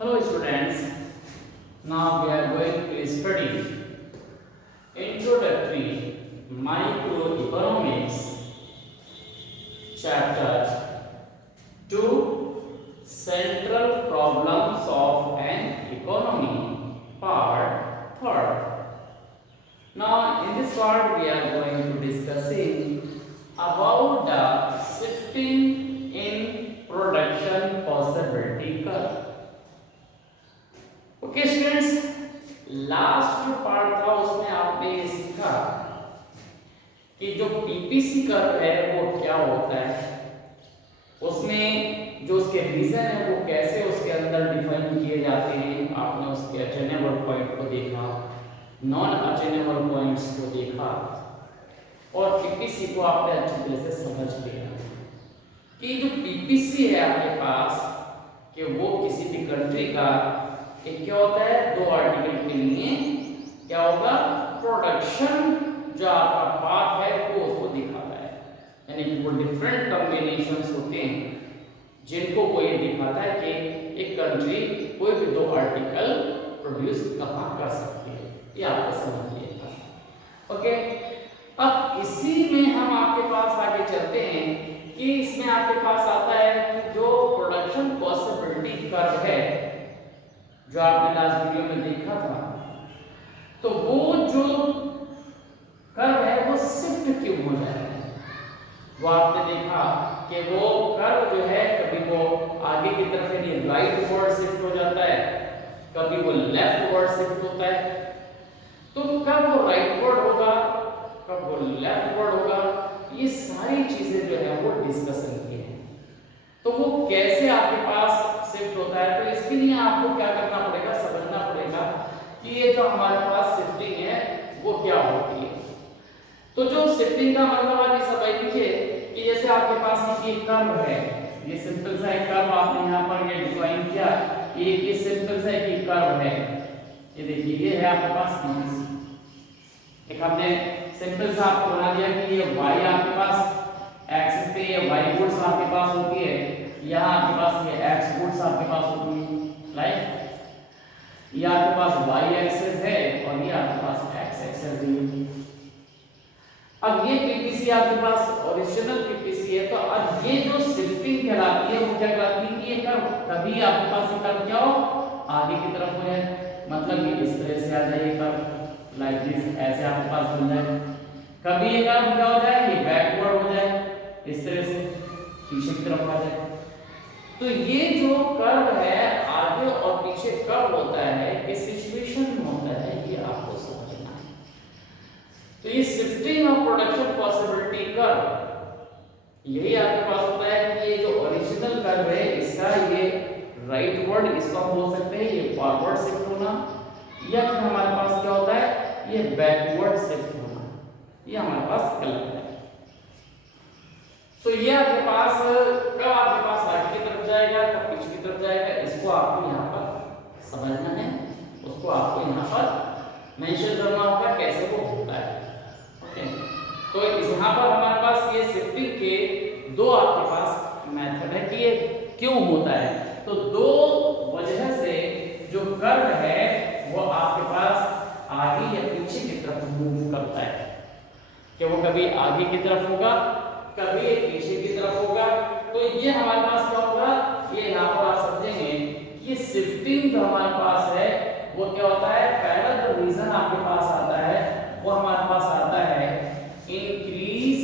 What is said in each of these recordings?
Hello students, now we are going to study Introductory Microeconomics Chapter 2 Central Problems of an Economy Part 3rd. Now in this part we are going to discussing about the shifting in production possibility curve. Okay students, last जो part था उसमें आपने ये सीखा कि जो PPC curve है वो क्या होता है, उसमें जो उसके रीजन है वो कैसे उसके अंदर डिफाइन किए जाते हैं। आपने उसके अचेनेबल पॉइंट को देखा, नॉन अचेनेबल पॉइंट्स को देखा और पीपीसी को आपने अच्छी तरह से समझ लिया कि जो पीपीसी है आपके पास कि वो किसी भी कंट्री का एक क्या होता है, दो आर्टिकल के लिए क्या होगा, प्रोडक्शन जो आपका पाथ है वो उसको दिखाता है। यानी कि वो डिफरेंट कॉम्बिनेशंस होते हैं जिनको वो ये दिखाता है कि एक कंट्री कोई भी दो आर्टिकल प्रोड्यूस कहाँ कर सकती है। ये आपको समझिएगा। ओके, अब इसी में हम आपके पास आगे चलते हैं कि इसमें आपके पास आता है कि जो प्रोडक्शन पॉसिबिलिटी कर्व है जो आपने लास्ट वीडियो में देखा था, तो वो जो कर्व है वो शिफ्ट क्यों हो जाता है। वो आपने देखा कि वो कर्व जो है कभी वो आगे की तरफ यानी राइट वर्ड शिफ्ट हो जाता है, कभी वो लेफ्ट वर्ड शिफ्ट होता है। तो कब वो राइट वर्ड होगा, कब वो लेफ्ट वर्ड होगा, ये सारी चीजें जो है वो डिस्कशन की है। तो वो कैसे आपके पास शिफ्ट होता है, तो इसके लिए आपको क्या करना पड़ेगा, समझना पड़ेगा कि ये जो हमारे पास शिफ्टिंग है वो क्या होती है। तो जो शिफ्टिंग का मतलब आप ये समझ लीजिए कि जैसे आपके पास ये कर्व है, ये सिंपल सा एक कर्व आपने यहाँ पर ये डिफाइन किया, ये सिंपल सा एक कर्व है। ये देखिए ये है आपके पास एक हमने सिंपल सा आपको बना दिया कि ये y आपके पास एक्सिस पे ये y गुड्स आपके पास होती है, यहाँ आपके पास ये x गुड्स आपके पास होती है, राइट। ये आपके पास y एक्सिस है और ये आपके पास x एक्सिस है। अब ये पीपीसी आपके पास ओरिजिनल पीपीसी है, तो अब ये जो शिफ्टिंग कहलाती है वो क्या कहलाती है कि ये कर्व कभी आपके पास ये कर्व क्या हो, आगे की तरफ हो जाए, मतलब ये इस तरह से आ जाए, कर्व लाइक दिस ऐसे आपके पास बन जाए। कभी ये कर्व क्या हो जाए, ये बैकवर्ड हो जाए, इस तरह से पीछे की तरफ आ जाए। तो ये जो कर्व है आगे और पीछे कब होता है, किस सिचुएशन में होता है, ये आपको समझना है। तो ये shifting of production possibility curve यही आपके पास होता है कि ये जो ओरिजिनल कर्व है इसका ये राइट वर्ड इसको हम बोल सकते हैं ये फॉरवर्ड शिफ्ट होना, या फिर हमारे पास क्या होता है ये बैकवर्ड शिफ्ट होना, ये हमारे पास गलत है। तो ये आपके पास कब आपके पास आगे की तरफ जाएगा, कब पीछे की तरफ जाएगा, इसको आपको यहाँ पर समझना है, उसको आपको यहाँ पर मेंशन करना होगा कैसे वो होता है। ओके, तो यहाँ पर हमारे पास ये शिफ्टिंग के दो आपके पास मेथड है कि ये क्यों होता है। तो दो वजह से जो कर्व है वो आपके पास आगे या पीछे की तरफ मूव करता है, कि वो कभी आगे की तरफ होगा कभी पीछे की तरफ होगा। तो ये हमारे पास क्या होगा, ये यहाँ पर आप समझेंगे कि शिफ्टिंग जो हमारे पास है वो क्या होता है, पहला जो रीजन आपके पास आता है वो हमारे पास आता है increase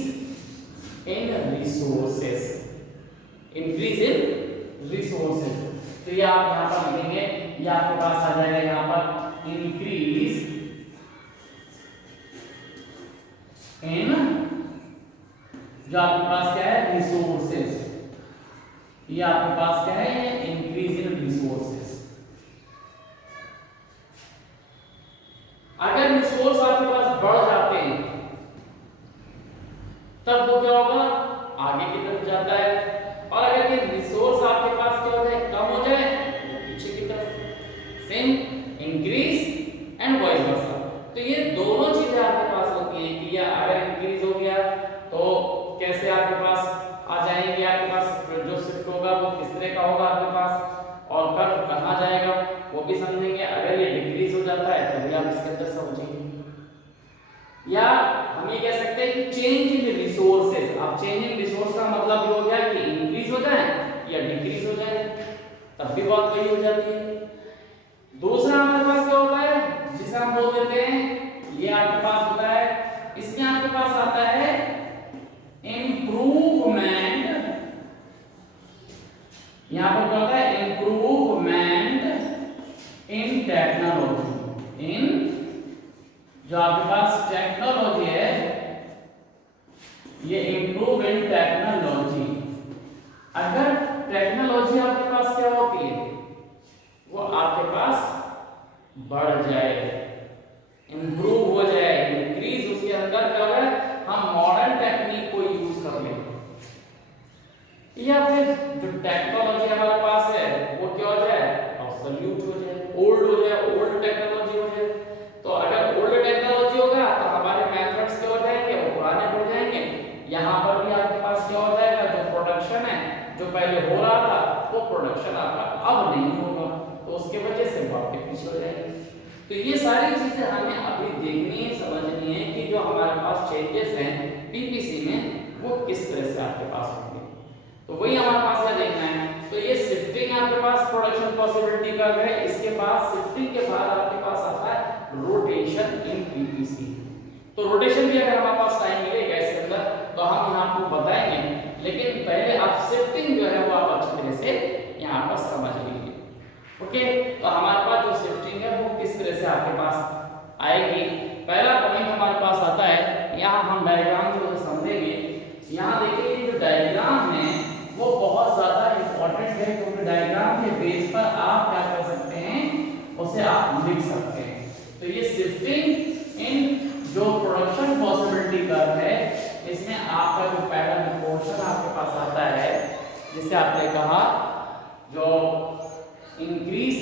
in resources, increase in resources. तो ये आप यहाँ पर लिखेंगे, ये आपके पास आ जाएगा यहाँ पर इंक्रीज इन, जो आपके पास क्या है रिसोर्सेस, ये आपके पास क्या है इंक्रीज इन रिसोर्सेस। अगर रिसोर्स आपके पास बढ़ जाते हैं तब वो क्या होगा, आगे की तरफ जाता है, और अगर ये रिसोर्स आपके पास क्या हो जाए कम हो जाए तो पीछे की तरफ, same increase and vice versa. तो ये दोनों चीजें आपके पास होती है कि या अगर इंक्रीज हो गया तो कैसे आपके पास आ जाएंगे, आपके पास जो शिफ्ट होगा वो किस तरह का होगा आपके पास, और कब कहाँ जाएगा वो भी समझेंगे। अगर ये डिक्रीज हो जाता है तो भी आप इसके अंदर समझेंगे। या हम ये कह सकते हैं कि चेंज इन रिसोर्सेज। अब चेंज इन रिसोर्स का मतलब ये हो गया कि इंक्रीज हो जाए या डिक्रीज हो जाए, तब भी बात वही हो जाती है। दूसरा हमारे पास क्या होता है जिसे हम बोल देते हैं, ये आपके पास होता है, इसमें आपके पास आता है इम्प्रूवमेंट। यहां पर क्या होता है, इम्प्रूवमेंट इन टेक्नोलॉजी। इन जो आपके पास टेक्नोलॉजी है, ये इंप्रूव इन टेक्नोलॉजी। अगर टेक्नोलॉजी आपके पास क्या होती है, वो आपके पास बढ़ जाए, इंप्रूव हो जाए, इंक्रीज उसके अंदर क्या है, हम मॉडर्न टेक्निक को यूज कर लें, या फिर जो टेक्नोलॉजी हमारे पास है वो क्या हो जाए, ऑब्सोल्यूट हो जाए, ओल्ड हो जाए, ओल्ड टेक्नोलॉजी हो जाए। तो अगर ओल्ड टेक्नोलॉजी होगा तो हमारे मेथड्स क्या हो जाएंगे, वो पुराने पड़ जाएंगे। यहाँ पर भी आपके पास क्या हो जाएगा, जो प्रोडक्शन है जो पहले हो रहा था वो प्रोडक्शन आपका अब नहीं होगा, तो उसके वजह से वो आपके पीछे हो जाएंगे। तो ये सारी चीजें हमें अभी देखनी है, समझनी है कि जो हमारे पास चेंजेस हैं पीपीसी में वो किस तरह से आपके पास होंगे। तो वही हमारे पास क्या देखना है। तो ये शिफ्टिंग आपके पास प्रोडक्शन पॉसिबिलिटी का है। इसके बाद शिफ्टिंग के बाद आपके पास आता है रोटेशन इन पीपीसी। तो रोटेशन भी अगर हमारे पास टाइम मिलेगा इसके अंदर तो हम यहाँ आपको बताएंगे, लेकिन पहले आप शिफ्टिंग जो है वो आप अच्छी तरह से यहाँ पर समझ लीजिए। ओके, तो हमारे पास जो शिफ्टिंग है वो किस तरह से आपके पास आएगी। पहला पॉइंट हमारे पास आता है, यहाँ हम डायग्राम को समझेंगे। यहाँ देखिए जो डायग्राम है वो बहुत ज्यादा इंपॉर्टेंट है, क्योंकि डायग्राम के बेस पर आप क्या कर सकते हैं, उसे आप लिख सकते हैं। तो ये शिफ्टिंग इन जो प्रोडक्शन पॉसिबिलिटी कर्व है, इसमें आपका जो पहला पोर्शन आपके पास आता है, जिसे आपने कहा जो इंक्रीज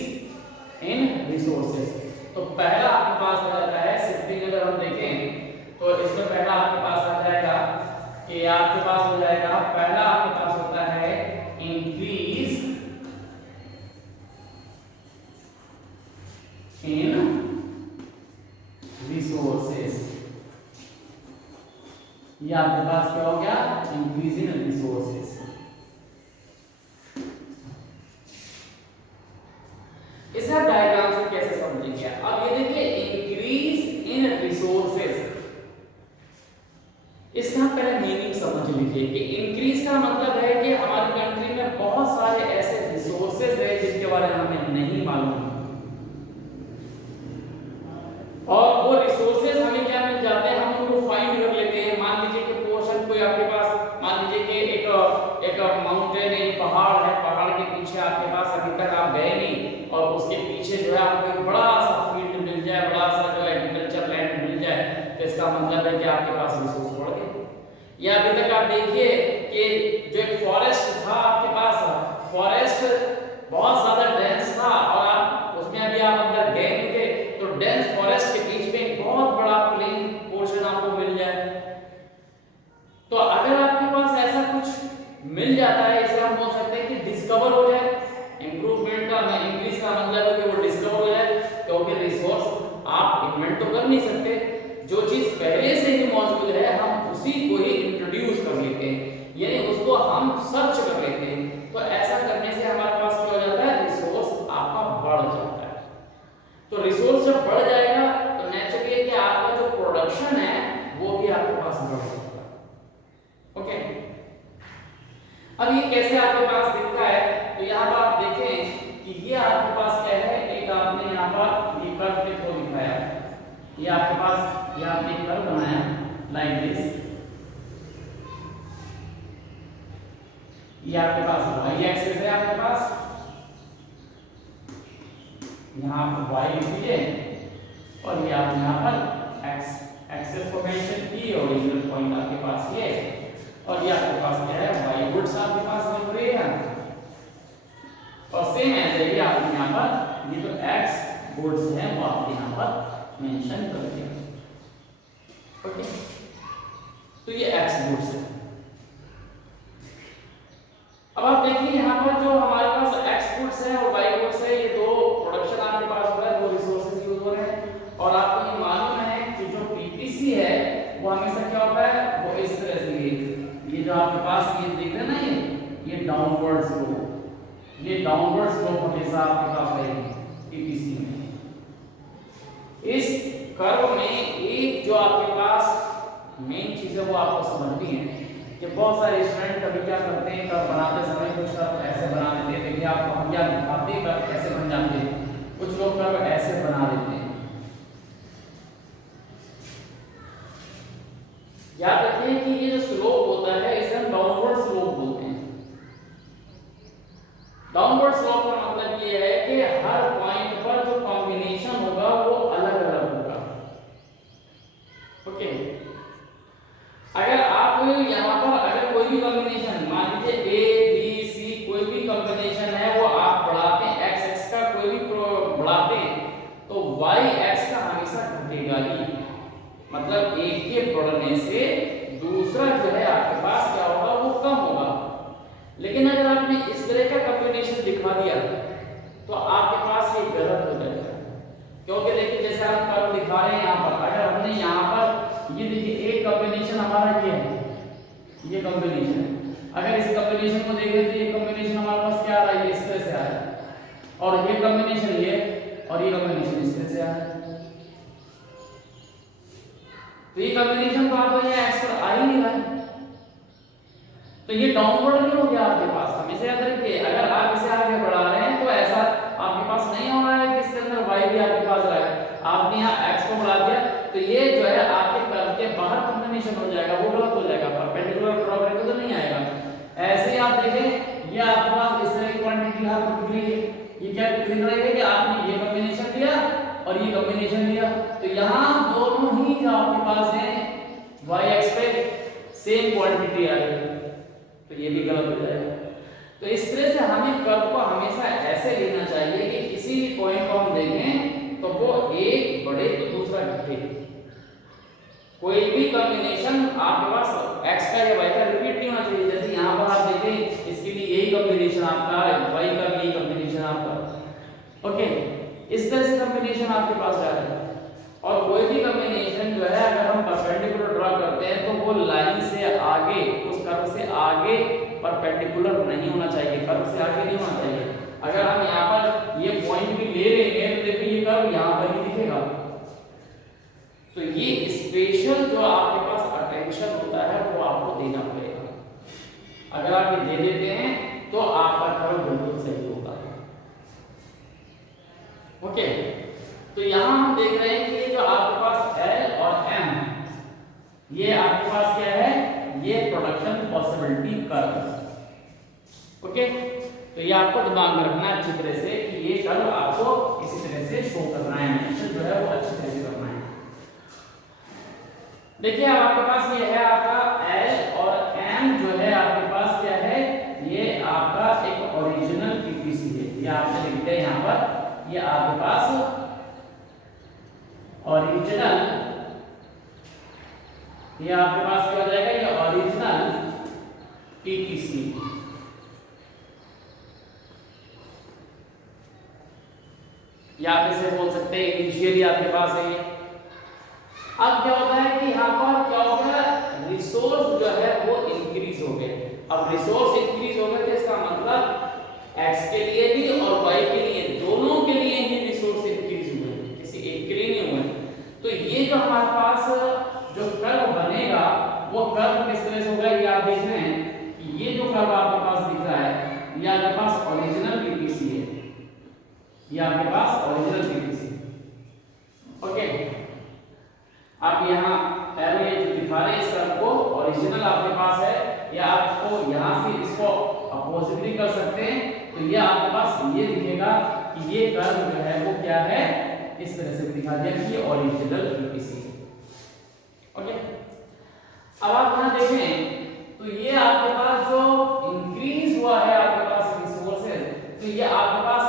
इन रिसोर्सेज। तो पहला आपके पास आ जाता है शिफ्टिंग। अगर हम देखें तो इसमें पहला आपके पास आ जाएगा कि आपके पास हो जाएगा, पहला आपके पास होता है इंक्रीज इन रिसोर्सेज। ये आपके पास क्या हो गया, इंक्रीज इन रिसोर्सेज। इस डायग्राम से कैसे समझेंगे, अब ये देखिए इंक्रीज इन रिसोर्सेज, इसका पहले मीनिंग समझ लीजिए कि इंक्रीज का मतलब है कि हमारी कंट्री में बहुत सारे ऐसे रिसोर्सेज है जिनके बारे में हमें नहीं मालूम, और वो रिसोर्सेज हमें क्या मिल जाते हैं, हम उनको फाइंड कर लेते हैं। मान लीजिए कि पोर्शन कोई आपके पास, मान लीजिए कि एक माउंटेन है, पहाड़ है, पहाड़ के पीछे आपके पास अभी तक आप गए नहीं, और उसके पीछे जो है आपको एक बड़ा सा फील्ड मिल जाए, बड़ा सा जो एग्रीकल्चर लैंड मिल जाए, तो इसका मतलब है कि आपके पास रिसोर्स बढ़ गए। या अभी तक आप देखिए कि जो एक फॉरेस्ट था आपके पास, फॉरेस्ट बहुत ज्यादा डेंस था, और आप उसमें अभी आप अंदर गए नहीं थे, तो डेंस फॉरेस्ट के बीच में एक बहुत बड़ा प्लेन पोर्शन आपको मिल जाए। तो अगर आपके पास ऐसा कुछ मिल जाता है, इसे हम बोल सकते हैं कि डिस्कवर हो जाए। इंप्रूवमेंट का इंक्रीज का मतलब है कि वो डिस्कवर हो जाए, क्योंकि रिसोर्स आप इन्वेंट तो कर नहीं सकते, जो चीज पहले से ही मौजूद है हम उसी को ही इंट्रोड्यूस कर लेते हैं, यानी उसको हम सर्च कर लेते हैं। तो ऐसा करने से हमारे पास क्या हो जाता है, रिसोर्स आपका बढ़ जाता है। तो रिसोर्स जब बढ़ जाएगा तो नेचुरली कि आपका जो प्रोडक्शन है वो भी आपके पास बढ़ जाएगा। ओके, अब ये कैसे आपके पास दिखता है, तो यहाँ पर आप देखें कि ये आपके पास क्या है, एक आपने यहाँ पर ये कर्व के थ्रू दिखाया, ये आपके पास ये आपने एक कर्व बनाया लाइक दिस, ये आपके पास y एक्सिस है, आपके पास यहाँ आप y लिख दीजिए, और ये आप यहाँ पर x एक्सिस को मेंशन की, ओरिजिनल पॉइंट आपके पास ये, और ये आपके पास क्या है, y वुड्स आपके पास मिल रही है, और सेम ऐसे ही आपने यहाँ पर ये जो x वुड्स है वो आपने यहाँ पर मेंशन कर दिया। ओके, तो ये x वुड्स है। अब आप देखिए यहाँ पर जो हमारे पास x वुड्स है और y वुड्स है, ये दो प्रोडक्शन जो आपके पास ये दिख रहे हैं ना, ये डाउनवर्ड स्लोप, ये डाउनवर्ड स्लोप हमेशा आपके पास रहेगी टीपीसी में। इस कर्व में एक जो आपके पास मेन चीज है वो आपको समझनी है कि बहुत सारे स्टूडेंट कभी क्या करते हैं, कर्व बनाते समय कुछ कर्व ऐसे बना देते हैं। देखिए आपको हम क्या दिखाते हैं, कर्व कैसे बन जाते हैं। कुछ लोग कर्व ऐसे बना देते हैं। याद रखिए कि ये जो स्लोप होता है इसे हम डाउनवर्ड स्लोप बोलते हैं। डाउनवर्ड स्लोप का मतलब ये है कि हर पॉइंट पर जो कॉम्बिनेशन होगा वो अलग अलग होगा। ओके, अगर आप यहाँ पर अगर कोई भी कॉम्बिनेशन मान लीजिए ए बी सी कोई भी कॉम्बिनेशन है वो आप बढ़ाते हैं, एक्स एक्स का कोई भी बढ़ाते हैं तो वाई एक्स का हमेशा घटेगा ही। मतलब एक के बढ़ने से दूसरा जो है आपके पास क्या होगा वो कम होगा। लेकिन अगर आपने इस तरह का कॉम्बिनेशन दिखा दिया तो आपके पास ये गलत हो जाएगा। क्योंकि देखिए जैसे हम कर्व दिखा रहे हैं यहाँ पर, अगर हमने यहाँ पर ये देखिए एक कॉम्बिनेशन हमारा ये है, ये कॉम्बिनेशन है। अगर इस कॉम्बिनेशन को देखें तो ये कॉम्बिनेशन हमारे पास क्या आ रहा है, इस तरह से आ रहा है, और ये कॉम्बिनेशन ये और ये कॉम्बिनेशन इस तरह से आ रहा है। तो ये कॉम्बिनेशन तो आपको यहाँ एक्स पर आ ही नहीं रहा है, तो ये डाउनवर्ड नहीं हो गया आपके पास। हमेशा याद रखिए अगर आप इसे आगे बढ़ा रहे हैं तो ऐसा आपके पास नहीं हो रहा है कि इसके अंदर y भी आपके पास रहा है। आपने यहाँ x को बढ़ा दिया तो ये जो है आपके कर्व के बाहर कॉम्बिनेशन हो जाएगा, वो गलत हो जाएगा, परपेंडिकुलर ड्रॉ करके तो नहीं आएगा। ऐसे ही आप देखें ये आपके पास इस तरह की क्वांटिटी यहाँ पर दिख रही है, ये क्या दिख रहा है कि आपने ये कॉम्बिनेशन दिया और ये कॉम्बिनेशन दिया, तो यहाँ दोनों ही जो आपके पास है y x पे सेम क्वांटिटी आ रही है, तो ये भी गलत हो जाएगा। तो इस तरह से हमें कर्व को हमेशा ऐसे लेना चाहिए कि किसी भी पॉइंट को हम देखें तो वो एक बढ़े तो दूसरा घटे। कोई भी कॉम्बिनेशन आपके पास x का या y का रिपीट नहीं होना चाहिए। जैसे यहाँ पर आप देखें इसके लिए यही कॉम्बिनेशन आपका है, y का भी यही कॉम्बिनेशन आपका। ओके, इस तरह से कॉम्बिनेशन आपके पास जा रहा है। और कोई भी कॉम्बिनेशन जो है अगर हम परपेंडिकुलर ड्रॉ करते हैं तो वो लाइन से आगे, उस कर्व से आगे परपेंडिकुलर नहीं होना चाहिए, कर्व से आगे नहीं होना चाहिए। अगर हम यहाँ पर ये पॉइंट भी ले लेंगे तो देखिए ये कर्व यहाँ पर ही दिखेगा। तो ये स्पेशल जो आपके पास अटेंशन होता है वो आपको देना पड़ेगा। अगर आप ये दे देते हैं तो आपका कर्व बिल्कुल सही होगा। ओके, तो यहाँ हम देख रहे हैं कि ये जो आपके पास L और M, ये आपके पास क्या है, ये प्रोडक्शन पॉसिबिलिटी कर्व। ओके, तो ये आपको दिमाग में रखना है अच्छी तरह से कि ये कर्व आपको इसी तरह से शो करना है, मेंशन जो है वो अच्छी तरह से करना है। देखिए अब आपके पास ये है आपका L और M जो है आपके पास क्या है, ये आपका एक ओरिजिनल पीपीसी है। ये आपने लिख दिया यहाँ पर, ये आपके पास ओरिजिनल, ये आपके पास क्या हो जाएगा, ये ओरिजिनल पीपीसी। या आप इसे बोल सकते हैं इनिशियली आपके पास है ये। अब क्या होता है कि यहाँ पर क्या हो गया, रिसोर्स जो है वो इंक्रीज हो गए। अब रिसोर्स इंक्रीज हो गए तो इसका मतलब x के लिए भी और y के लिए, दोनों के लिए ही रिसोर्स इंक्रीज हुए, किसी एक के लिए नहीं हुए। तो ये जो हमारे पास जो कर्व बनेगा वो कर्व किस तरह से होगा, ये आप देख रहे हैं कि ये जो कर्व आपके पास दिख रहा है ये आपके पास ओरिजिनल पीपीसी है, ये आपके पास ओरिजिनल पीपीसी। ओके, आप यहाँ पहले ये जो दिखा रहे हैं इस कर्व को ओरिजिनल आपके पास है, या आप इसको यहाँ से इसको अपोजिट भी कर सकते हैं। तो ये आपके पास ये दिखेगा कि ये कर्व जो है वो क्या है, इस तरह से दिखा दिया कि ये ओरिजिनल पीपीसी है। ओके, अब आप यहाँ देखें तो ये आपके पास जो इंक्रीज हुआ है आपके पास रिसोर्सेज, तो ये आपके पास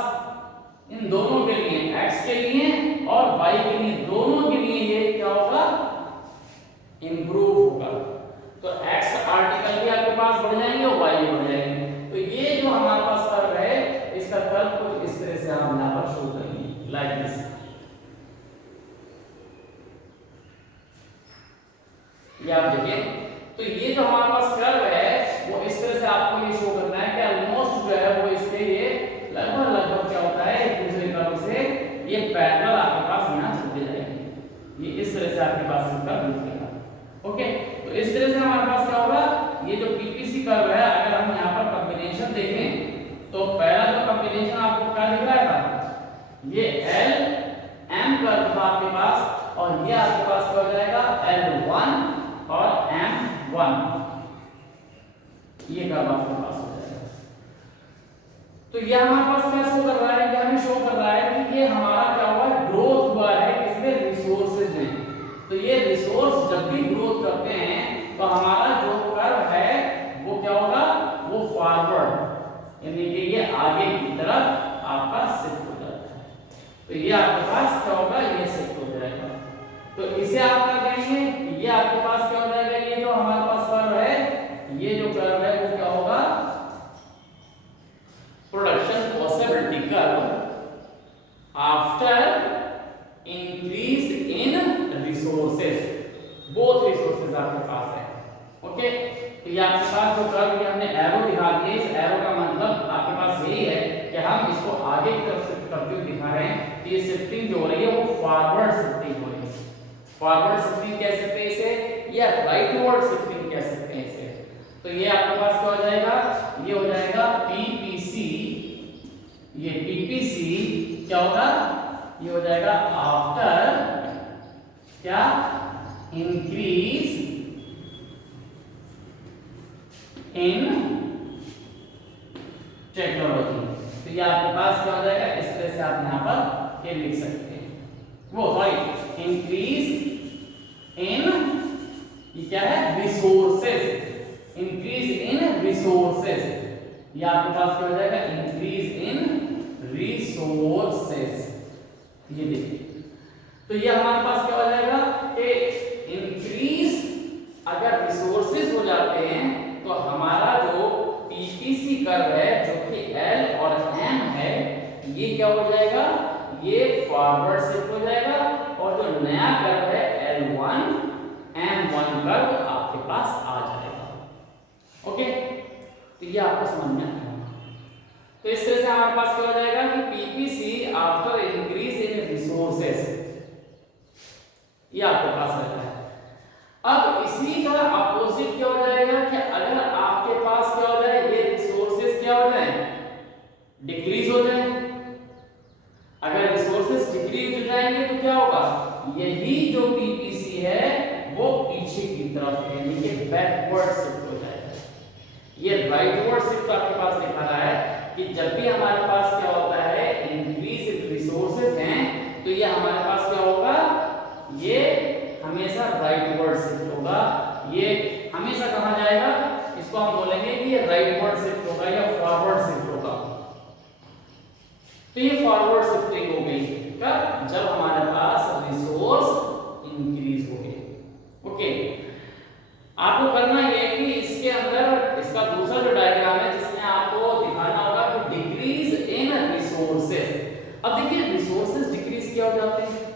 इन दोनों के लिए, x के लिए और y के लिए, दोनों के लिए ये क्या होगा, इंप्रूव होगा। तो x आर्टिकल भी आपके पास बढ़ जाएंगे और y भी बढ़ जाएंगे। तो ये जो हमारे पास कर्व है इसका कर्व कुछ इस तरह से हम यहाँ पर शो करेंगे, लाइक दिस। ये आप देखिए, तो ये जो हमारे पास कर्व है ये पैरेलल आपके पास यहाँ चलते जाएंगे। ये इस तरह से आपके पास कर्व दिखेगा। ओके, तो इस तरह से हमारे पास क्या होगा, ये जो पीपीसी कर्व है, अगर हम यहाँ पर कॉम्बिनेशन देखें तो पहला जो कॉम्बिनेशन आपको क्या दिख रहा था, ये एल एम कर्व था आपके पास, और ये आपके पास क्या हो जाएगा L1 और M1, ये कर्व आपके पास हो जाएगा। तो ये हमारे पास क्या शो कर रहा है, ये हमें शो कर रहा है कि ये हमारा क्या हुआ है, ग्रोथ हुआ है किसमें, रिसोर्सेज में। तो ये रिसोर्स जब भी ग्रोथ करते हैं तो हमारा जो कर्व है वो क्या होगा, वो फॉरवर्ड, यानी कि ये आगे की तरफ आपका शिफ्ट हो जाता है। तो ये आपके पास क्या होगा, ये शिफ्ट हो जाएगा। तो इसे आप क्या कहेंगे, ये आपके पास क्या हो जाएगा, ये जो हमारे पास कर्व है, ये जो कर्व है वो क्या होगा, production possibility curve after increase in resources, both resources आपके पास है। ओके, तो ये आपके पास जो कर्व ये हमने एरो दिखा दिया, इस एरो का मतलब आपके पास यही है कि हम इसको आगे की तरफ शिफ्ट करते हुए दिखा रहे हैं कि ये शिफ्टिंग जो हो रही है वो फॉरवर्ड शिफ्टिंग हो रही है। फॉरवर्ड शिफ्टिंग कह सकते हैं इसे, या राइटवर्ड शिफ्टिंग कह सकते हैं इसे। तो ये आपके पास क्या हो जाएगा, ये हो जाएगा पीपीसी, ये पीपीसी क्या होगा, ये हो जाएगा आफ्टर क्या, इंक्रीज इन टेक्नोलॉजी। तो ये आपके पास क्या हो जाएगा, इस तरह से आप यहां पर ये लिख सकते हैं, वो सॉरी इंक्रीज इन, ये क्या है, रिसोर्सेज, इंक्रीज इन रिसोर्सेज, ये आपके पास क्या हो जाएगा, इंक्रीज इन रिसोर्सेज। ये देखिए, तो ये हमारे पास क्या हो जाएगा कि इंक्रीज अगर रिसोर्सेज हो जाते हैं तो हमारा जो पीपीसी कर्व है जो कि L और M है, ये क्या हो जाएगा, ये फॉरवर्ड शिफ्ट हो जाएगा, और जो नया कर्व है L1 M1 कर्व आपके पास आ जाएगा। ओके, तो ये आपको समझ में आया। तो इस तरह से हमारे पास क्या हो जाएगा कि PPC after increase in resources, ये आपके पास रहता है। अब इसी का अपोजिट क्या हो जाएगा कि अगर आपके पास क्या हो जाए, ये रिसोर्सेज क्या हो जाए, डिक्रीज हो जाए। अगर रिसोर्सेज डिक्रीज हो जाएंगे तो क्या होगा, यही जो पीपीसी है वो पीछे की तरफ यानी कि बैकवर्ड शिफ्ट हो जाएगा। ये राइटवर्ड शिफ्ट आपके पास दिखा रहा है कि जब भी हमारे पास क्या होता है, इंक्रीज रिसोर्सेज हैं, तो ये हमारे पास क्या होगा, ये हमेशा राइटवर्ड शिफ्ट होगा। ये हमेशा कहा जाएगा, इसको हम बोलेंगे कि ये राइटवर्ड शिफ्ट होगा या फॉरवर्ड शिफ्ट होगा। तो ये फॉरवर्ड शिफ्टिंग हो गई कब, जब हमारे पास रिसोर्स इंक्रीज हो गए। ओके, आपको करना ये है कि इसके अंदर इसका दूसरा जो डायग्राम है जिसमें आपको दिखाना होगा कि डिक्रीज इन रिसोर्सेज। अब देखिए रिसोर्सेज डिक्रीज क्या हो जाते हैं,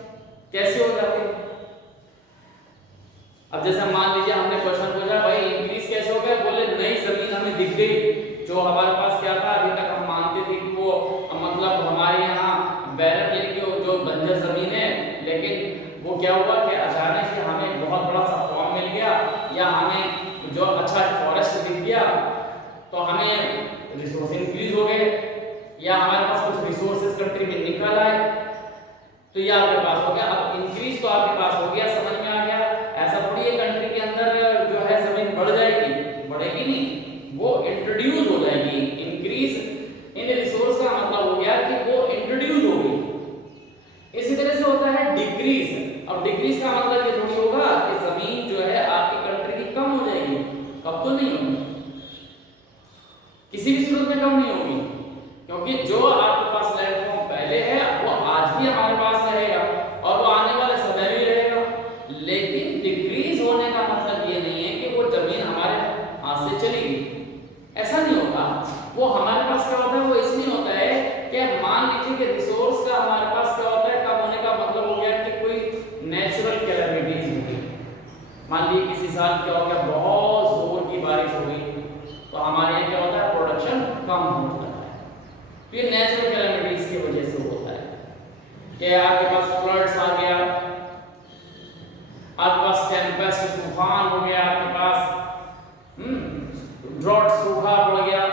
कैसे हो जाते हैं। अब जैसे मान लीजिए हमने क्वेश्चन पूछा भाई इंक्रीज कैसे हो गया, बोले नई जमीन हमें दिख गई। जो हमारे पास क्या था, अभी तक हम मानते थे कि वो मतलब हमारे यहाँ बैरन यानी कि जो बंजर जमीन है, लेकिन वो क्या हुआ कि अचानक से हमें बहुत बड़ा सा फॉर्म मिल गया, या हमें जो अच्छा फॉरेस्ट दिख गया, तो हमें रिसोर्स इंक्रीज हो गए, या हमारे पास कुछ रिसोर्सेज कंट्री में निकल आए, तो ये आपके पास हो गया। अब इंक्रीज तो आपके पास हो गया, समझ में आ गया। ऐसा थोड़ी है कंट्री के अंदर जो है जमीन बढ़ जाएगी, बढ़ेगी नहीं, वो इंट्रोड्यूस हो जाएगी। इंक्रीज इन रिसोर्स का मतलब हो गया कि वो इंट्रोड्यूस हो गई। इसी तरह से होता है डिक्रीज। अब डिक्रीज का मतलब ये थोड़ी होगा कि जमीन जो है आपकी कंट्री की कम हो जाएगी, कब तो नहीं होगी, किसी भी सूरत में कम नहीं होगी, क्योंकि जो आपके पास लैंडफॉर्म पहले है वो आज भी हमारे पास रहेगा और वो आने वाले समय भी रहेगा। लेकिन डिक्रीज होने का मतलब ये नहीं है कि वो जमीन हमारे हाथ से चली गई, ऐसा नहीं होता। वो हमारे पास क्या होता है, वो इसलिए होता है कि मान लीजिए कि रिसोर्स का हमारे पास क्या होता है, कम होने का मतलब हो गया कि कोई नेचुरल कैलामिटीज हो गई। मान लीजिए किसी साल क्या हो गया, बहुत जोर की बारिश हो गई, तो हमारे यहाँ क्या होता है, प्रोडक्शन कम हो जाता है। तो ये नेचुरल कैलामिटीज की वजह से होता है कि ड्रॉट सूखा पड़ गया,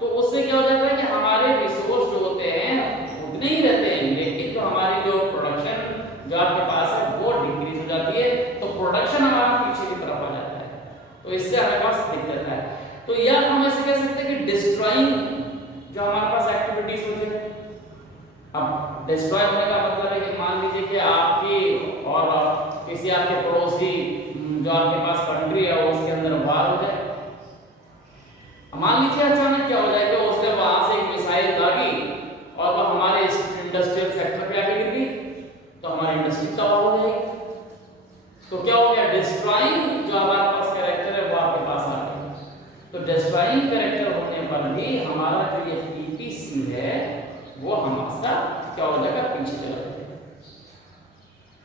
तो उससे क्या हो जाता है कि हमारे रिसोर्स जो होते हैं उतने ही रहते हैं, लेकिन जो हमारी जो प्रोडक्शन जो आपके पास है वो डिक्रीज हो जाती है, तो प्रोडक्शन हमारा पीछे की तरफ आ जाता है, तो इससे हमारे पास दिक्कत है। तो यह हम ऐसे कह सकते हैं कि डिस्ट्रॉइंग जो हमारे पास एक्टिविटीज होती है। अब डिस्ट्रॉय होने का मतलब है कि मान लीजिए कि आपकी और किसी आपके पड़ोसी जो आपके पास कंट्री है उसके अंदर वार हो जाए। मान लीजिए अचानक क्या हो जाए कि उसने वहां से एक मिसाइल दागी और वह हमारे इंडस्ट्रियल सेक्टर पे आके गिर गई, तो हमारी इंडस्ट्री तबाह हो जाएगी। तो क्या हो गया, डिस्ट्रॉइंग जो हमारे पास कैरेक्टर है वो आपके पास आ गया। तो डिस्ट्रॉइंग कैरेक्टर होने पर भी हमारा जो ये पीपीसी है वो हमारा क्या हो जाएगा, पीछे चला जाएगा।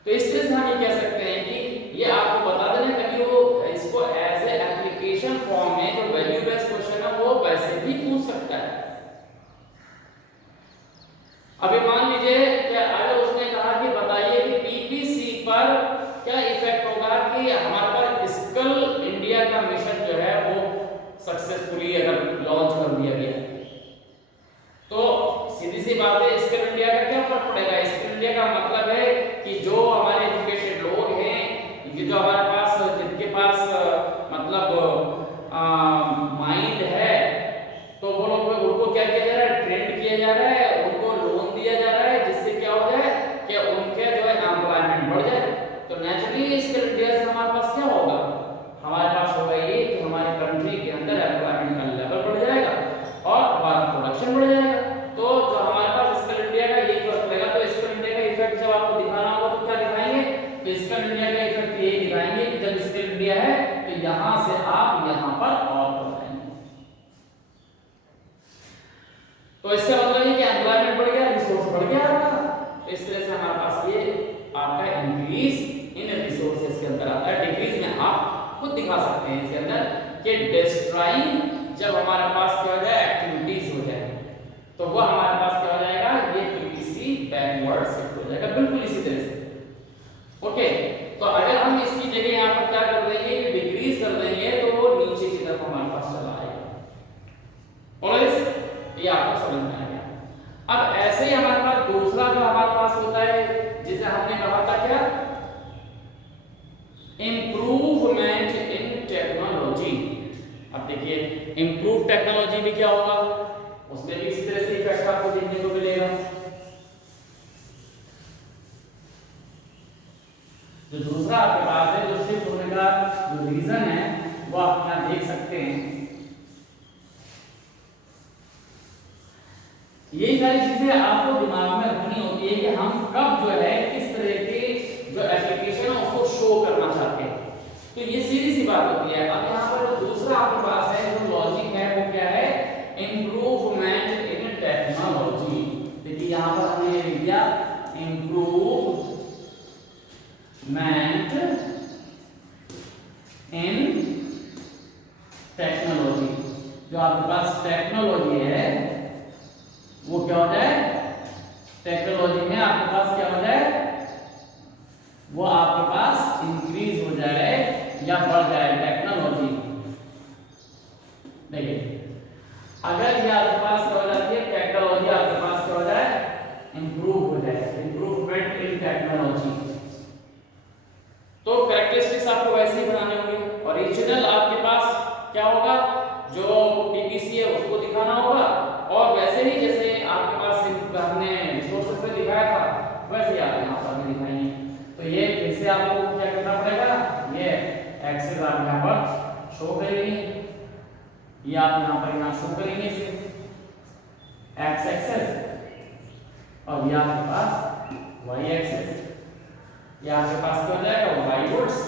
तो इस तरह से हम ये कह सकते हैं कि ये आपको बता देना, कभी वो इसको एज ए एप्लीकेशन फॉर्म में जो वैल्यू बेस्ड क्वेश्चन है वो वैसे भी पूछ सकता है। अभी मान लीजिए कि अगर उसने कहा कि बताइए कि पीपीसी पर क्या इफेक्ट होगा कि हमारे पास स्किल इंडिया का मिशन जो है वो सक्सेसफुली अगर लॉन्च कर दिया गया, तो सीधी सी बात है स्किल इंडिया का क्या फर्क पड़ेगा। स्किल इंडिया का मतलब है कि जो हमारे एजुकेटेड लोग हैं, कि जो हमारे पास जिनके पास मतलब माइंड है, तो वो लोग उनको क्या किया जा रहा है, ट्रेंड किया जा रहा है, उनको लोन दिया जा रहा है, जिससे क्या हो जाए कि उनके जो है एम्प्लॉयमेंट बढ़ जाए। तो नेचुरली स्किल इंडिया से हमारे पास क्या होगा, हमारे पास होगा ये कि हमारी कंट्री के अंदर एम्प्लॉयमेंट का लेवल बढ़ जाएगा और हमारा प्रोडक्शन बढ़ जाएगा। तो जो हमारे पास स्किल इंडिया का यही फर्क पड़ेगा। तो स्किल इंडिया का इफेक्ट जब आपको दिखाना होगा तो क्या दिखाएंगे, तो स्किल इंडिया का इफेक्ट यही दिखाएंगे कि जब स्किल इंडिया है तो यहां से आप यहां पर और बढ़ाएंगे। तो इससे मतलब है कि एम्प्लॉयमेंट बढ़ गया, रिसोर्स बढ़ गया आपका। तो इस तरह से हमारे पास ये आपका इंक्रीज इन रिसोर्सेज के अंदर आता है। डिक्रीज में आप खुद दिखा सकते हैं इसके अंदर कि डिस्ट्रॉइंग जब हमारे पास क्या हो जाए, एक्टिविटीज हो जाए, तो वो हमारे पास क्या हो जाएगा, ये पीपीसी बैकवर्ड शिफ्ट हो जाएगा, बिल्कुल इसी तरह से। ओके, तो अगर हम इसकी जगह यहाँ पर क्या कर देंगे कि डिक्रीज कर देंगे, तो वो नीचे की तरफ हमारे पास चला आएगा। ऑलराइट, ये आपको समझ में आ गया। अब ऐसे ही हमारे पास दूसरा जो हमारे पास होता है, जिसे हमने कहा था क्या, इंप्रूवमेंट इन टेक्नोलॉजी। अब देखिए इंप्रूव टेक्नोलॉजी भी क्या होगा, उसमें भी इसी तरह से इफेक्ट आपको देखने को मिलेगा। जो दूसरा आपके पास है, जो शिफ्ट होने का जो रीजन है वो आप यहां देख सकते हैं। ये सारी चीजें आपको दिमाग में रखनी होती है कि हम कब जो है किस तरह के जो एप्लीकेशन है उसको शो करना चाहते हैं। तो ये सीधी सी बात होती है। अब यहाँ पर जो दूसरा आपके पास है जो लॉजिक है वो क्या है, इंप्रूवमेंट इन टेक्नोलॉजी। देखिए यहाँ पर हमने ये लिख दिया इंप्रूवमेंट इन टेक्नोलॉजी। जो आपके पास टेक्नोलॉजी है वो क्या हो जाए, टेक्नोलॉजी में आपके पास क्या हो जाए, वो आपके पास इंक्रीज हो जाए या बढ़ जाए टेक्नोलॉजी। देखिए अगर ये आपके पास क्या हो जाती है, टेक्नोलॉजी आपके पास क्या हो जाए, इंप्रूव हो जाए, इंप्रूवमेंट इन टेक्नोलॉजी। तो कैरेक्टरिस्टिक्स आपको वैसे ही बनाने होंगे। ओरिजिनल आपके पास क्या होगा, जो पीपीसी है उसको दिखाना होगा, और वैसे ही जैसे आपके पास हमने रिसोर्सेज में दिखाया था वैसे ही आप यहाँ पर भी दिखाएंगे। तो ये फिर से आपको क्या करना पड़ेगा, ये एक्सेस आप यहाँ पर शो करेंगे, ये आप यहाँ पर यहाँ शो करेंगे इसे एक्स एक्सेस, और ये आपके पास वाई एक्सेस। ये आपके पास क्या हो जाएगा, वाई वर्ड्स,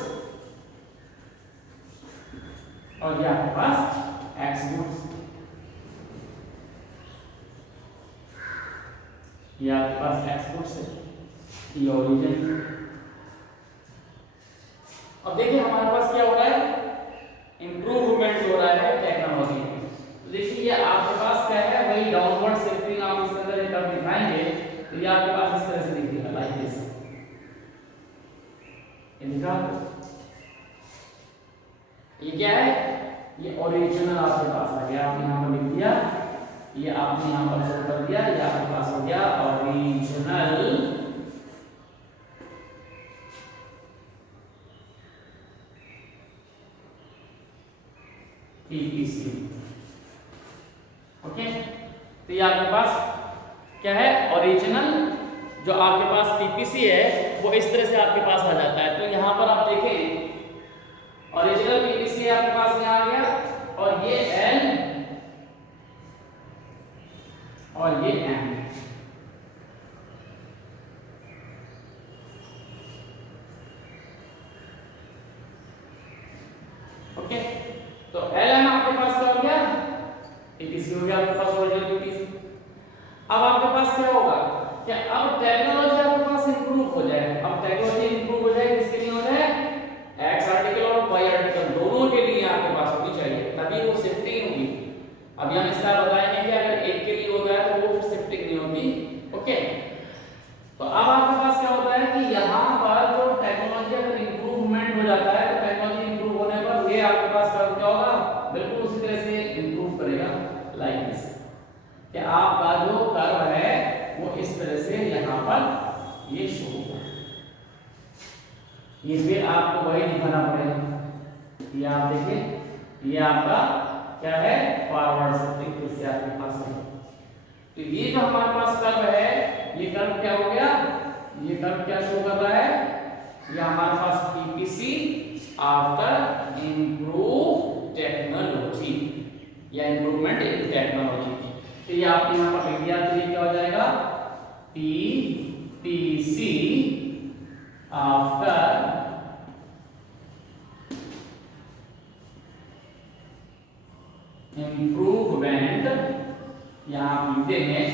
और ये आपके पास एक्स वर्ड्स। ये आपके पास एक्सपोर्ट्स है, ये ओरिजिन। अब देखिए हमारे पास क्या हो रहा है, इंप्रूवमेंट हो रहा है टेक्नोलॉजी में। तो देखिए ये आपके पास क्या है, वही डाउनवर्ड शिफ्टिंग आप इसके अंदर एक बार दिखाएंगे तो ये आपके पास इस तरह से दिखेगा, लाइक दिस। ये दिखा, ये क्या है, ये ओरिजिनल आपके पास आ गया, आपने यहाँ पर लिख दिया, ये आपने यहाँ पर शो कर दिया, ये आपके पास हो गया ओरिजिनल पीपीसी। ओके, तो ये आपके पास क्या है, ओरिजिनल जो आपके पास पीपीसी है वो इस तरह से आपके पास आ जाता है। तो यहाँ पर आप देखें ओरिजिनल पीपीसी आपके पास यहाँ आ गया, और ये एल और ये एम। ओके, तो एल एम आपके पास क्या हो गया, पीपीसी हो गया आपके पास, ओरिजिनल पीपीसी। अब आपके पास क्या होगा कि अब टेक्नोलॉजी आपके पास इंप्रूव हो जाए। अब टेक्नोलॉजी इंप्रूव हो जाए, किसके लिए हो जाए, एक्स आर्टिकल और वाई आर्टिकल दोनों के लिए आपके पास होनी चाहिए, तभी वो शिफ्टिंग होगी। अभी हम इसका बताएंगे कि अगर एक के लिए होगा तो वो शिफ्टिंग नहीं होगी। ओके, तो अब आपके पास क्या होता है कि यहाँ पर जो टेक्नोलॉजी अगर इंप्रूवमेंट हो जाता है, तो टेक्नोलॉजी इंप्रूव होने पर ये आपके पास क्या होगा, बिल्कुल उसी तरह से इंप्रूव करेगा, लाइक दिस, कि आपका जो कर्व है वो इस तरह से यहाँ पर ये शो होगा। ये फिर आपको वही दिखाना पड़ेगा। ये आप देखें, ये आपका क्या है, फॉरवर्ड शिफ्टिंग फिर से आपके पास है। तो ये जो हमारे पास कर्व है, ये कर्व क्या हो गया, ये कर्व क्या शो कर रहा है, ये हमारे पास पीपीसी आफ्टर इंप्रूव टेक्नोलॉजी या इंप्रूवमेंट इन टेक्नोलॉजी। तो ये आपके यहाँ पर लिख दिया, तो ये क्या हो जाएगा, पीपीसी आफ्टर इम्प्रूवमेंट, यहाँ आप लिखते हैं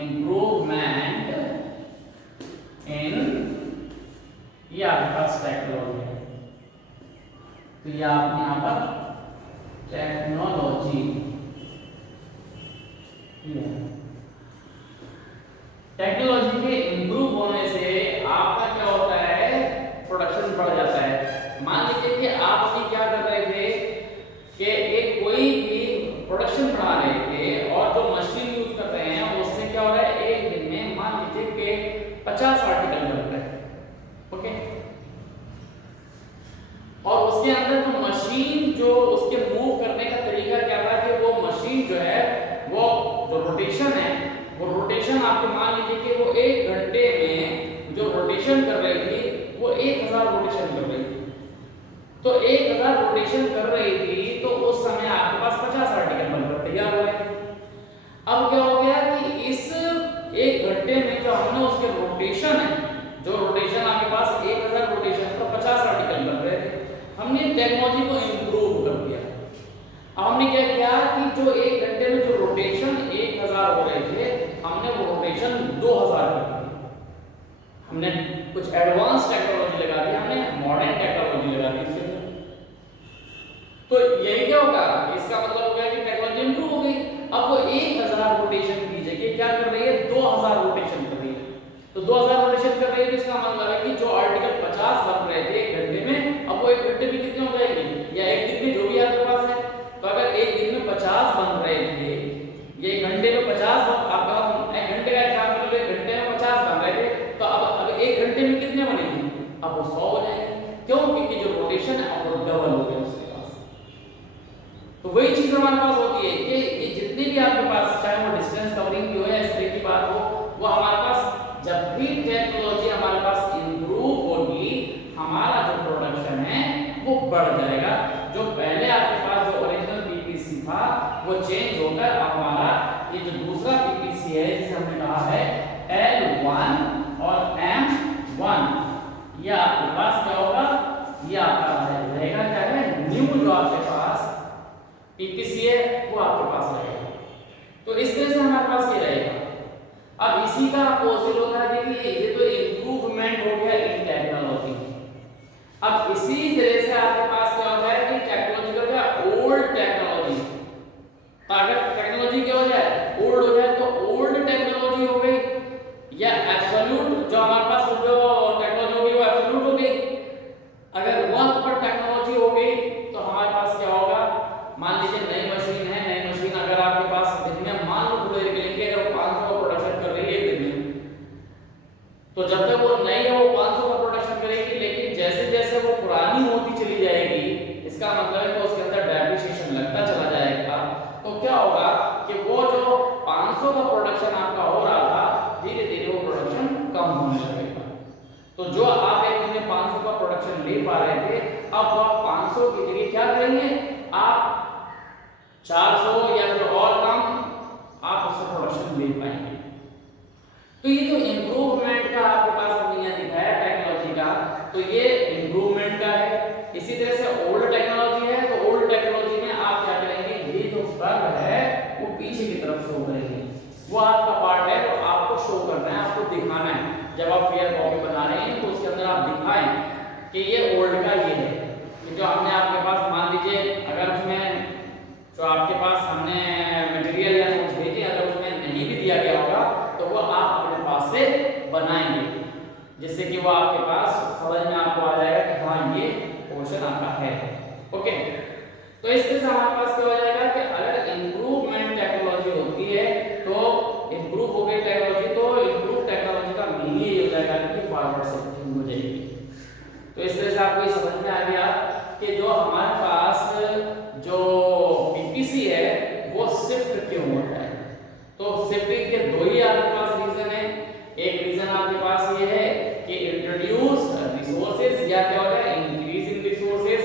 इम्प्रूवमेंट इन, ये आपके पास टेक्नोलॉजी है। तो ये आपने यहाँ पर टेक्नोलॉजी, टेक्नोलॉजी के इंप्रूव होने से आपका क्या होता है, प्रोडक्शन बढ़ जाता है। मान लीजिए कि आप अभी क्या कर रहे थे कि एक कोई भी प्रोडक्शन बढ़ा रहे थे और जो मशीन यूज कर रहे हैं उससे क्या हो रहा है, एक दिन में मान लीजिए कि 50 आर्टिकल बन रहे हैं। ओके, और उसके अंदर तो मशीन जो उसके मूव करने का तरीका क्या था कि वो मशीन जो है वो जो रोटेशन है, वो रोटेशन आपको मान लीजिए कि वो 1 घंटे में जो रोटेशन कर रही थी वो 1000 रोटेशन कर रही थी। तो 1000 रोटेशन कर रही थी तो उस समय आपके पास 50 आर्टिकल बनकर तैयार हो गए। अब क्या हो गया कि इस 1 घंटे में जो हमने उसके रोटेशन है, जो रोटेशन आपके पास 1000 रोटेशन तो 50 आर्टिकल बन रहे थे, हमने टेक्नोलॉजी को इंप्रूव कर दिया। अब हमने क्या किया कि जो 1 घंटे में जो रोटेशन 1000 हो रहे थे, हमने वो रोटेशन 2000 कर दिया। हमने कुछ एडवांस टेक्नोलॉजी लगा दी, हमने मॉडर्न टेक्नोलॉजी लगा दी इसके अंदर। तो यही क्या होगा, इसका मतलब हो गया कि टेक्नोलॉजी इंप्रूव हो गई। अब वो 1000 रोटेशन की जगह क्या कर रही है, 2000 रोटेशन कर रही है। तो 2000 रोटेशन कर रही है, तो इसका मतलब है कि जो आर्टिकल 50 बन रहे थे 1 घंटे में, अब वो 1 घंटे में कितने हो जाएंगे, या 1 दिन में जो भी आपके पास है। तो अगर 1 दिन में 50 बन रहे थे, ये 1 घंटे में 50 आपका 1 घंटे का एग्जांपल, 1 घंटे में 50 बन रहे थे, तो अब 1 घंटे में कितने बनेंगे, अब वो 100 हो जाएंगे। क्यों, क्योंकि जो रोटेशन है अब वो डबल हो गया उसके पास। तो वही चीज हमारे पास होती है कि ये जितने भी आपके पास, चाहे वो डिस्टेंस कवरिंग की हो या इस तरह की बात हो, वो हमारे पास जब भी टेक्नोलॉजी हमारे पास इंप्रूव होगी, हमारा जो प्रोडक्शन है वो बढ़ जाएगा। जो पहले आपके पास जो ओरिजिनल पीपीसी था वो चेंज होकर अब हमारा ये जो दूसरा पीपीसी है, जिसे हमने कहा है L1 और M1, ये आपके पास क्या होगा, ये आपका रहेगा क्या है, न्यू जो आपके पास पीपीसी है वो आपके पास रहेगा। तो इस तरह से हमारे पास ये रहेगा। अब इसी का अपोजिट होता है, देखिए ये तो इंप्रूवमेंट हो गया इन टेक्नोलॉजी। अब इसी तरह से आपके पास क्या होता है कि टेक्नोलॉजी का क्या, ओल्ड टेक्नोलॉजी। तो अगर टेक्नोलॉजी क्या हो जाए, ओल्ड हो जाए, तो ओल्ड टेक्नोलॉजी हो गई, या एब्सोल्यूट जो हमारे पास जो टेक्नोलॉजी हो गई वो एब्सोल्यूट हो गई। अगर वन पर टेक्नोलॉजी हो गई तो हमारे पास क्या होगा, मान नई मशीन है, नई मशीन अगर आपके पास दिन में मान लो थोड़ी देर के लिए अगर 500 का प्रोडक्शन कर रही है एक दिन में, तो जब तक वो नई है वो 500 का प्रोडक्शन करेगी, लेकिन जैसे जैसे वो पुरानी होती चली जाएगी, इसका मतलब है कि उसके अंदर डेप्रिसिएशन लगता चला जाएगा। तो क्या होगा कि वो जो 500 का प्रोडक्शन आपका हो रहा था, धीरे धीरे वो प्रोडक्शन कम होने लगेगा। तो जो आप एक दिन में 500 का प्रोडक्शन ले पा रहे थे, अब आप 500 की जगह क्या करेंगे, आप 400 या फिर और कम आप उससे प्रोडक्शन ले पाएंगे। तो ये जो इंप्रूवमेंट का आपके पास हमने यहाँ दिखाया टेक्नोलॉजी का, तो ये इंप्रूवमेंट का है। इसी तरह से ओल्ड टेक्नोलॉजी है, तो ओल्ड टेक्नोलॉजी में आप क्या करेंगे, ये जो कर्व है वो पीछे की तरफ शो करेंगे, वो आपका पार्ट है, तो आपको शो करना है, आपको दिखाना है। जब आप फेयर कॉपी बना रहे हैं तो उसके अंदर आप दिखाएं कि ये ओल्ड का ये है, कि जो हमने आपके पास मान लीजिए अगर उसमें जो आपके पास हमने मटेरियल या नोट्स भेजे, अगर उसमें नहीं भी दिया गया होगा तो वो आप अपने पास से बनाएंगे, जिससे कि वो आपके पास समझ में आपको आ जाएगा कि हाँ ये पोर्शन आपका है। ओके, तो इस तरह से हमारे पास क्या हो जाएगा कि अगर इंप्रूवमेंट टेक्नोलॉजी होती है तो इंप्रूव हो गई टेक्नोलॉजी, तो इंप्रूव टेक्नोलॉजी का मीनिंग ये हो जाएगा कि फॉरवर्ड शिफ्टिंग हो जाएगी। तो इस तरह से आपको ये समझ में आ गया कि जो हमारे पास जो पीपीसी है वो शिफ्ट क्यों होता है। तो शिफ्टिंग के दो ही आपके पास रीजन है। एक रीजन आपके पास ये है कि इंट्रोड्यूस रिसोर्सेज या क्या होगा इंक्रीज इन रिसोर्सेज,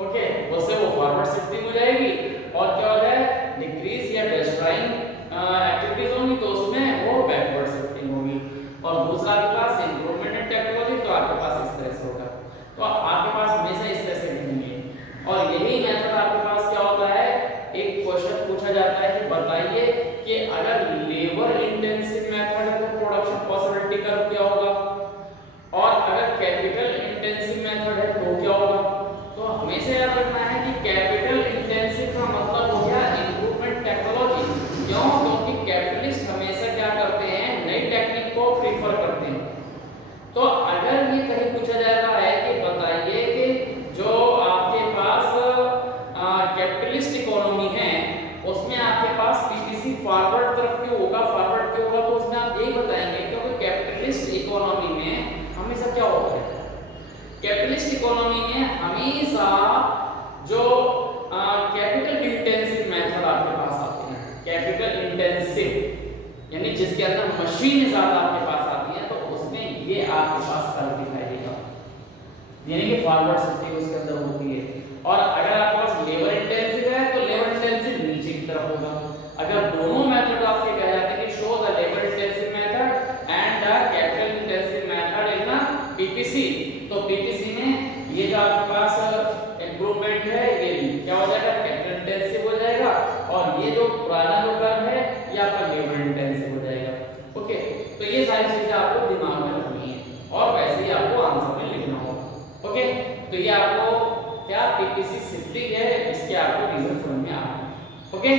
ओके, उससे वो फॉरवर्ड शिफ्टिंग हो जाएगी। और क्या हो जाए डिक्रीज या डिस्ट्रॉइंग एक्टिविटीज होंगी तो उसमें वो बैकवर्ड शिफ्टिंग होगी। और दूसरा आपके पास इंप्रूवमेंट इन टेक्नोलॉजी, तो आपके पास इस तरह से होगा। तो आपके पास हमेशा इस तरह से लिखेंगे। और यही मेथड आपके पास क्या होता है, एक क्वेश्चन पूछा जाता है कि बताइए कि अगर लेबर इंटेंसिव मेथड है तो प्रोडक्शन पॉसिबिलिटी कर्व क्या होगा, और अगर कैपिटल इंटेंसिव मेथड है तो क्या होगा। तो हमेशा याद रखना है कि कैपिटल इंटेंसिव का मतलब हो गया इंप्रूवमेंट टेक्नोलॉजी। क्यों, क्योंकि कैपिटलिस्ट हमेशा क्या करते हैं, नई टेक्निक को प्रीफर करते हैं। तो अगर ये कहीं पूछा जा रहा है कि बताइए कि जो आपके पास कैपिटलिस्ट इकोनॉमी है उसमें आपके पास पीपीसी फॉरवर्ड तरफ क्यों होगा, फॉरवर्ड क्यों होगा, तो उसमें आप यही बताएंगे क्योंकि कैपिटलिस्ट इकोनॉमी में हमेशा क्या होता है, कैपिटलिस्ट इकोनॉमी में हमेशा जो कैपिटल इंटेंसिव मेथड आपके पास आते हैं, कैपिटल इंटेंसिव यानी जिसके अंदर मशीन ज्यादा आपके पास आती है, तो उसमें ये आपके पास कर्व दिखाई देगा, यानी कि फॉरवर्ड शिफ्टिंग उसके अंदर होती है। और अगर आपके पास लेबर इंटेंसिव है तो लेबर इंटेंसिव नीचे की तरफ होगा। अगर दोनों मेथड आपसे कह जाते हैं कि show the labour intensive method and the capital intensive method in PPC, तो पीपीसी में ये जो आपके पास इंप्रूवमेंट है ये क्या हो जाएगा, कैपिटल इंटेंसिव हो जाएगा, और ये जो पुराना जो कर्व है ये आपका लेबर इंटेंसिव हो जाएगा। ओके, तो ये सारी चीजें आपको दिमाग में रखनी है और वैसे ही आपको आंसर में लिखना होगा। ओके, तो ये आपको क्या पीपीसी शिफ्टिंग है इसके आपको रीजन समझ में आ गया। ओके।